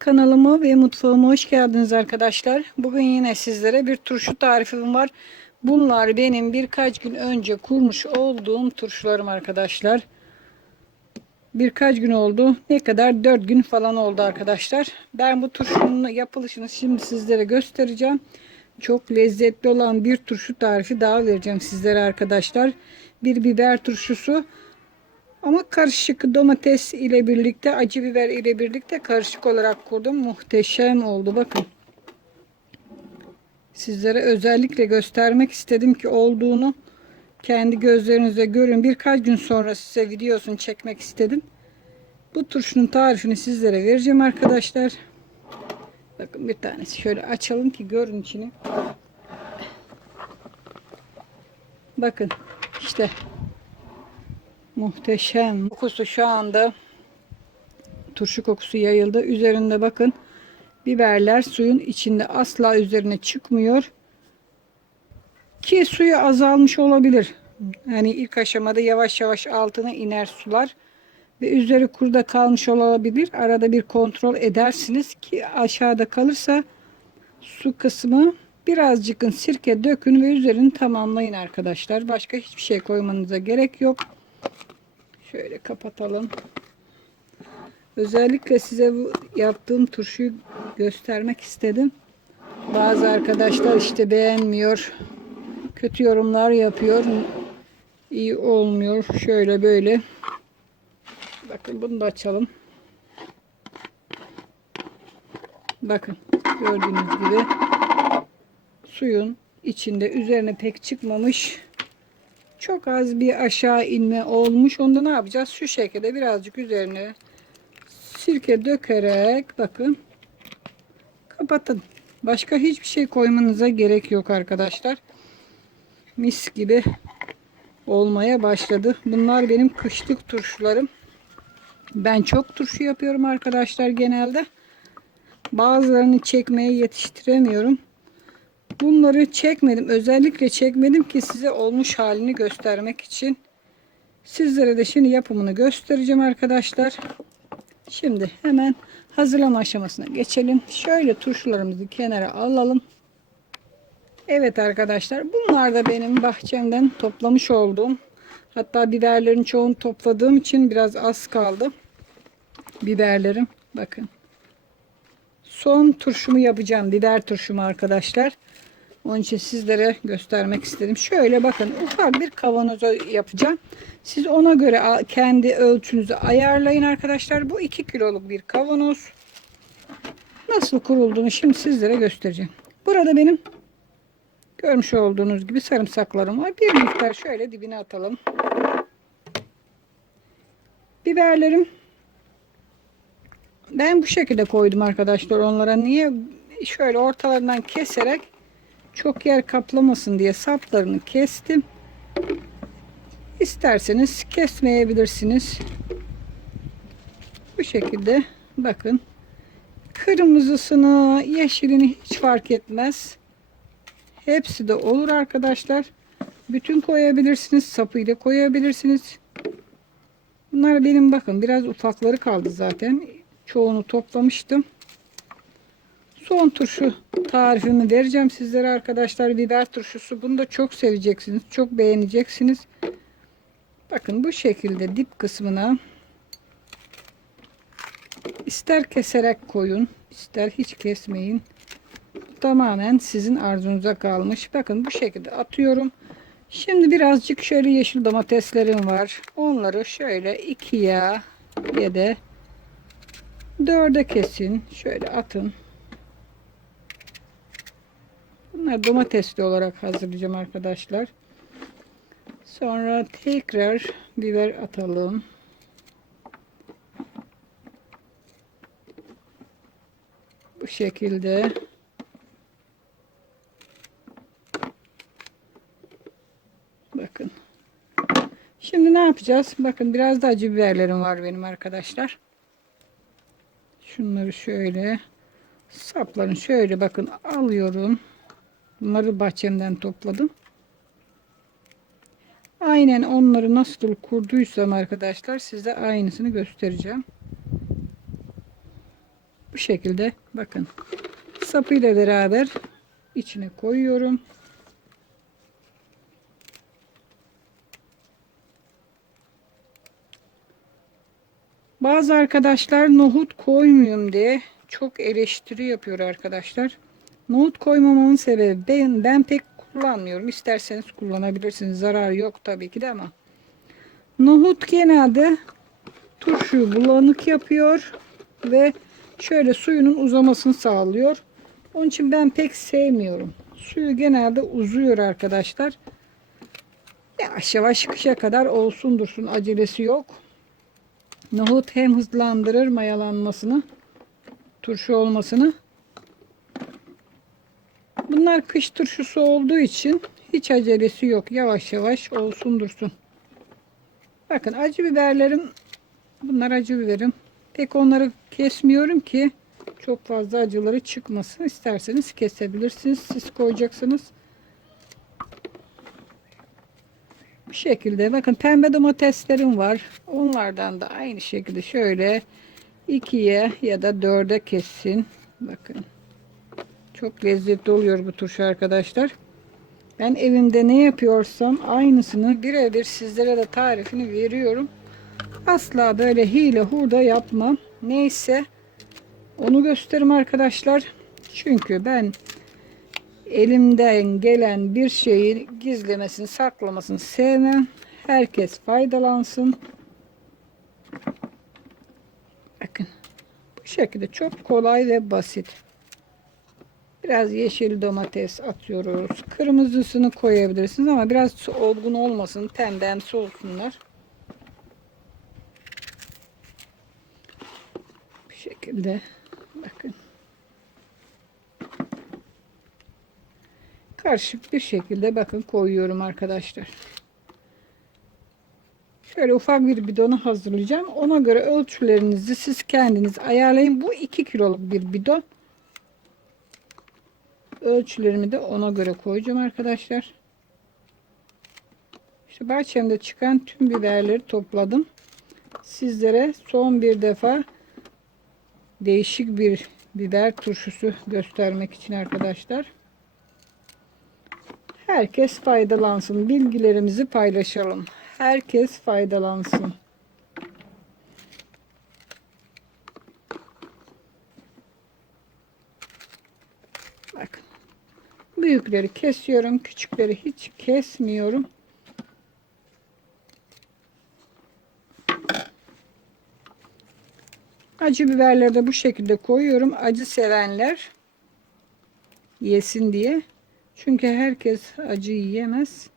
Kanalıma ve mutfağıma hoş geldiniz arkadaşlar. Bugün yine sizlere bir turşu tarifim var. Bunlar benim birkaç gün önce kurmuş olduğum turşularım arkadaşlar. Birkaç gün oldu. Ne kadar? 4 gün falan oldu arkadaşlar. Ben bu turşunun yapılışını şimdi sizlere göstereceğim. Çok lezzetli olan bir turşu tarifi daha vereceğim sizlere arkadaşlar. Bir biber turşusu. Ama karışık domates ile birlikte, acı biber ile birlikte karışık olarak kurdum. Muhteşem oldu. Bakın. Sizlere özellikle göstermek istedim ki olduğunu kendi gözlerinizle görün. Birkaç gün sonra size videosunu çekmek istedim. Bu turşunun tarifini sizlere vereceğim arkadaşlar. Bakın bir tanesi şöyle açalım ki görün içini. Bakın işte muhteşem. Kokusu şu anda turşu kokusu yayıldı. Üzerinde bakın biberler suyun içinde asla üzerine çıkmıyor. Ki suyu azalmış olabilir. Yani ilk aşamada yavaş yavaş altına iner sular. Ve üzeri kuruda kalmış olabilir. Arada bir kontrol edersiniz ki aşağıda kalırsa su kısmı birazcık sirke dökün ve üzerini tamamlayın arkadaşlar. Başka hiçbir şey koymanıza gerek yok. Şöyle kapatalım. Özellikle size bu yaptığım turşuyu göstermek istedim. Bazı arkadaşlar işte beğenmiyor. Kötü yorumlar yapıyor. İyi olmuyor. Şöyle böyle. Bakın bunu da açalım. Bakın gördüğünüz gibi suyun içinde üzerine pek çıkmamış. Çok az bir aşağı inme olmuş. Onda ne yapacağız? Şu şekilde birazcık üzerine sirke dökerek bakın kapatın. Başka hiçbir şey koymanıza gerek yok arkadaşlar. Mis gibi olmaya başladı. Bunlar benim kışlık turşularım. Ben çok turşu yapıyorum arkadaşlar genelde. Bazılarını çekmeye yetiştiremiyorum. Bunları çekmedim. Özellikle çekmedim ki size olmuş halini göstermek için. Sizlere de şimdi yapımını göstereceğim arkadaşlar. Şimdi hemen hazırlama aşamasına geçelim. Şöyle turşularımızı kenara alalım. Evet arkadaşlar, bunlar da benim bahçemden toplamış olduğum, hatta biberlerin çoğunu topladığım için biraz az kaldı biberlerim. Bakın son turşumu yapacağım, biber turşumu arkadaşlar. Onun için sizlere göstermek istedim. Şöyle bakın, ufak bir kavanoza yapacağım. Siz ona göre kendi ölçünüzü ayarlayın arkadaşlar. Bu 2 kiloluk bir kavanoz. Nasıl kurulduğunu şimdi sizlere göstereceğim. Burada benim görmüş olduğunuz gibi sarımsaklarım var. Bir miktar şöyle dibine atalım. Biberlerim ben bu şekilde koydum arkadaşlar onlara. Niye? Şöyle ortalarından keserek çok yer kaplamasın diye saplarını kestim. İsterseniz kesmeyebilirsiniz. Bu şekilde bakın. Kırmızısını, yeşilini hiç fark etmez. Hepsi de olur arkadaşlar. Bütün koyabilirsiniz. Sapıyla koyabilirsiniz. Bunlar benim bakın biraz ufakları kaldı zaten. Çoğunu toplamıştım. Son turşu tarifimi vereceğim sizlere arkadaşlar. Biber turşusu. Bunu da çok seveceksiniz. Çok beğeneceksiniz. Bakın bu şekilde dip kısmına ister keserek koyun, ister hiç kesmeyin. Tamamen sizin arzunuza kalmış. Bakın bu şekilde atıyorum. Şimdi birazcık şöyle yeşil domateslerim var. Onları şöyle 2'ye ya da 4'e kesin. Şöyle atın. Bunlar domatesli olarak hazırlayacağım arkadaşlar. Sonra tekrar biber atalım. Bu şekilde. Bakın. Şimdi ne yapacağız? Bakın biraz da acı biberlerim var benim arkadaşlar. Şunları şöyle saplarını şöyle bakın alıyorum. Bunları bahçemden topladım. Aynen onları nasıl kurduysam arkadaşlar size aynısını göstereceğim. Bu şekilde bakın sapıyla beraber içine koyuyorum. Bazı arkadaşlar nohut koymuyorum diye çok eleştiri yapıyor arkadaşlar. Nohut koymamamın sebebi ben pek kullanmıyorum. İsterseniz kullanabilirsiniz. Zarar yok tabii ki de ama. Nohut genelde turşuyu bulanık yapıyor ve şöyle suyunun uzamasını sağlıyor. Onun için ben pek sevmiyorum. Suyu genelde uzuyor arkadaşlar. Yavaş yavaş kışa kadar olsun dursun, acelesi yok. Nohut hem hızlandırır mayalanmasını, turşu olmasını. Bunlar kış turşusu olduğu için hiç acelesi yok. Yavaş yavaş olsun dursun. Bakın acı biberlerim, bunlar acı biberim. Pek onları kesmiyorum ki çok fazla acıları çıkmasın. İsterseniz kesebilirsiniz. Siz koyacaksınız. Bu şekilde bakın pembe domateslerim var. Onlardan da aynı şekilde şöyle 2'ye ya da 4'e kessin. Bakın. Çok lezzetli oluyor bu turşu arkadaşlar. Ben evimde ne yapıyorsam aynısını birebir sizlere de tarifini veriyorum. Asla böyle hile hurda yapmam. Neyse onu gösteririm arkadaşlar. Çünkü ben elimden gelen bir şeyi gizlemesini, saklamasını sevmem. Herkes faydalansın. Bakın bu şekilde çok kolay ve basit. Biraz yeşil domates atıyoruz. Kırmızısını koyabilirsiniz ama biraz olgun olmasın. Pembemsi olsunlar. Bu şekilde bakın. Karışık bir şekilde bakın koyuyorum arkadaşlar. Şöyle ufak bir bidonu hazırlayacağım. Ona göre ölçülerinizi siz kendiniz ayarlayın. Bu 2 kiloluk bir bidon. Ölçülerimi de ona göre koyacağım arkadaşlar. İşte bahçemde çıkan tüm biberleri topladım. Sizlere son bir defa değişik bir biber turşusu göstermek için arkadaşlar. Herkes faydalansın. Bilgilerimizi paylaşalım. Herkes faydalansın. Bakın. Büyükleri kesiyorum. Küçükleri hiç kesmiyorum. Acı biberleri de bu şekilde koyuyorum. Acı sevenler yesin diye. Çünkü herkes acı yiyemez.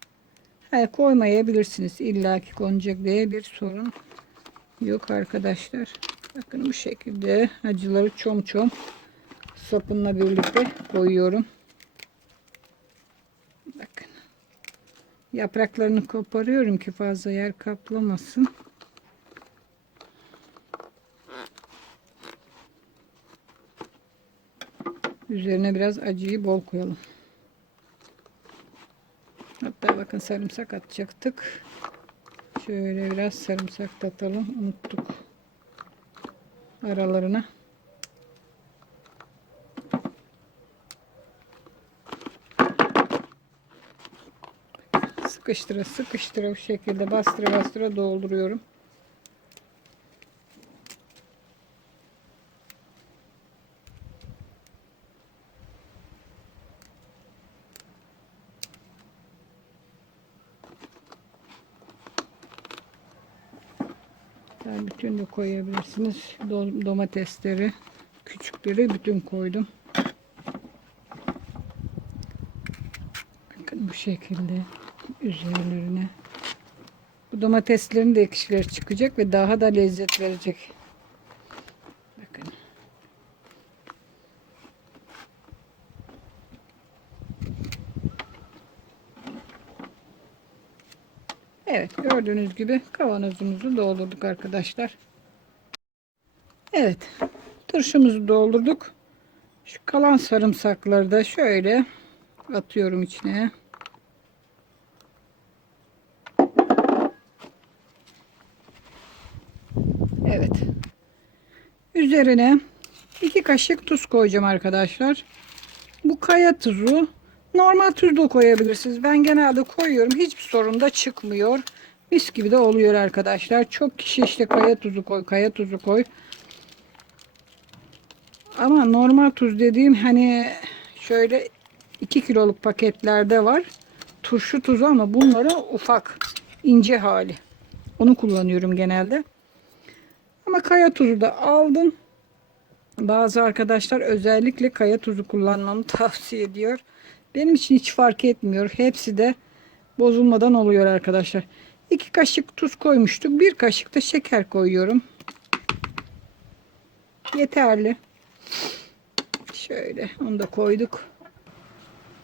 Koymayabilirsiniz. İlla ki konacak diye bir sorun yok arkadaşlar. Bakın bu şekilde acıları çom çom sapınla birlikte koyuyorum. Bakın. Yapraklarını koparıyorum ki fazla yer kaplamasın. Üzerine biraz acıyı bol koyalım. Hatta bakın sarımsak atacaktık. Şöyle biraz sarımsak da atalım. Unuttuk. Aralarına. Sıkıştıra sıkıştıra bu şekilde bastıra bastıra dolduruyorum. Bütün de koyabilirsiniz. Domatesleri, küçükleri bütün koydum. Bakın bu şekilde üzerlerine. Bu domateslerin de ekşileri çıkacak ve daha da lezzet verecek. Bakın. Evet, gördüğünüz gibi kavanozumuzu doldurduk arkadaşlar. Evet, turşumuzu doldurduk. Şu kalan sarımsakları da şöyle atıyorum içine. Evet. Üzerine 2 kaşık tuz koyacağım arkadaşlar. Bu kaya tuzu. Normal tuz da koyabilirsiniz. Ben genelde koyuyorum. Hiçbir sorun da çıkmıyor. Mis gibi de oluyor arkadaşlar. Çok kişi işte kaya tuzu koy, kaya tuzu koy. Ama normal tuz dediğim hani şöyle 2 kiloluk paketlerde var. Turşu tuzu ama bunların ufak, ince hali. Onu kullanıyorum genelde. Ama kaya tuzu da aldım. Bazı arkadaşlar özellikle kaya tuzu kullanmamı tavsiye ediyor. Benim için hiç fark etmiyor. Hepsi de bozulmadan oluyor arkadaşlar. 2 kaşık tuz koymuştuk. 1 kaşık da şeker koyuyorum. Yeterli. Şöyle onu da koyduk.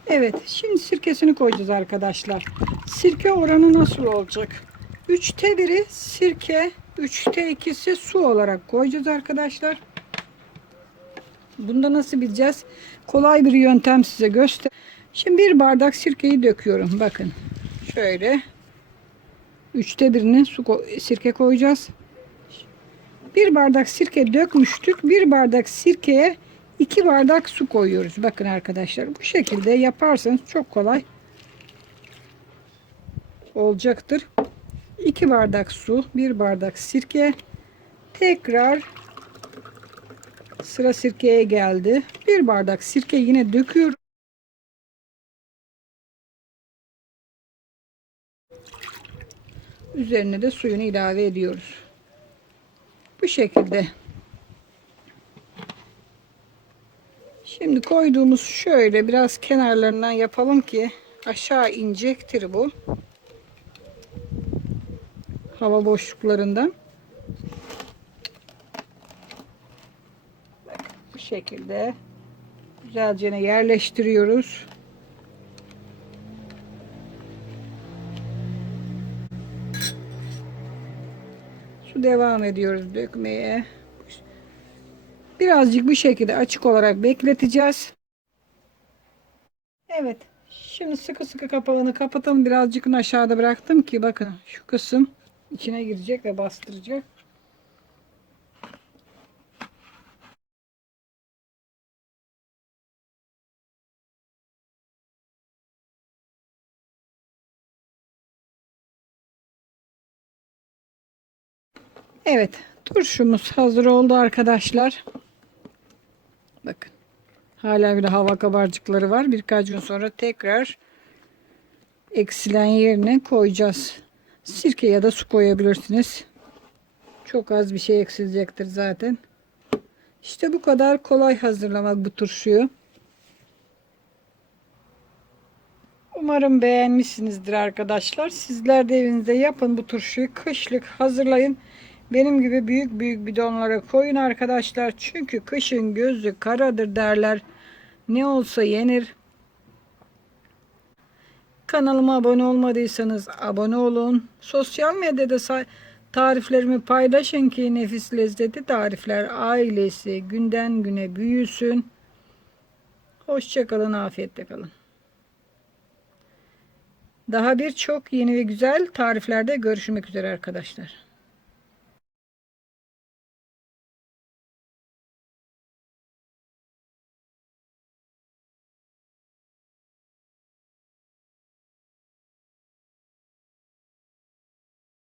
Evet, şimdi sirkesini koyacağız arkadaşlar. Sirke oranı nasıl olacak? 3'te 1'i sirke, 3'te 2'si su olarak koyacağız arkadaşlar. Bunda nasıl bileceğiz? Kolay bir yöntem size göster. Şimdi 1 bardak sirkeyi döküyorum. Bakın. Şöyle 3'te 1'ini sirke koyacağız. 1 bardak sirke dökmüştük. 1 bardak sirkeye 2 bardak su koyuyoruz. Bakın arkadaşlar, bu şekilde yaparsanız çok kolay olacaktır. 2 bardak su, 1 bardak sirke. Tekrar sıra sirkeye geldi. 1 bardak sirke yine döküyorum. Üzerine de suyunu ilave ediyoruz. Bu şekilde. Şimdi koyduğumuz şöyle biraz kenarlarından yapalım ki aşağı inecektir bu. Hava boşluklarından. Bakın, bu şekilde güzelce yerleştiriyoruz. Su devam ediyoruz dökmeye. Birazcık bu şekilde açık olarak bekleteceğiz. Evet. Şimdi sıkı sıkı kapağını kapatalım. Birazcık aşağıda bıraktım ki bakın şu kısım içine girecek ve bastıracak. Evet. Turşumuz hazır oldu arkadaşlar. Bakın. Hala bir hava kabarcıkları var. Birkaç gün sonra tekrar eksilen yerine koyacağız. Sirke ya da su koyabilirsiniz. Çok az bir şey eksilecektir zaten. İşte bu kadar kolay hazırlamak bu turşuyu. Umarım beğenmişsinizdir arkadaşlar. Sizler de evinizde yapın bu turşuyu. Kışlık hazırlayın. Benim gibi büyük büyük bidonlara koyun arkadaşlar. Çünkü kışın gözü karadır derler. Ne olsa yenir. Kanalıma abone olmadıysanız abone olun. Sosyal medyada tariflerimi paylaşın ki nefis lezzetli tarifler ailesi günden güne büyüsün. Hoşça kalın, afiyetle kalın. Daha birçok yeni ve güzel tariflerde görüşmek üzere arkadaşlar.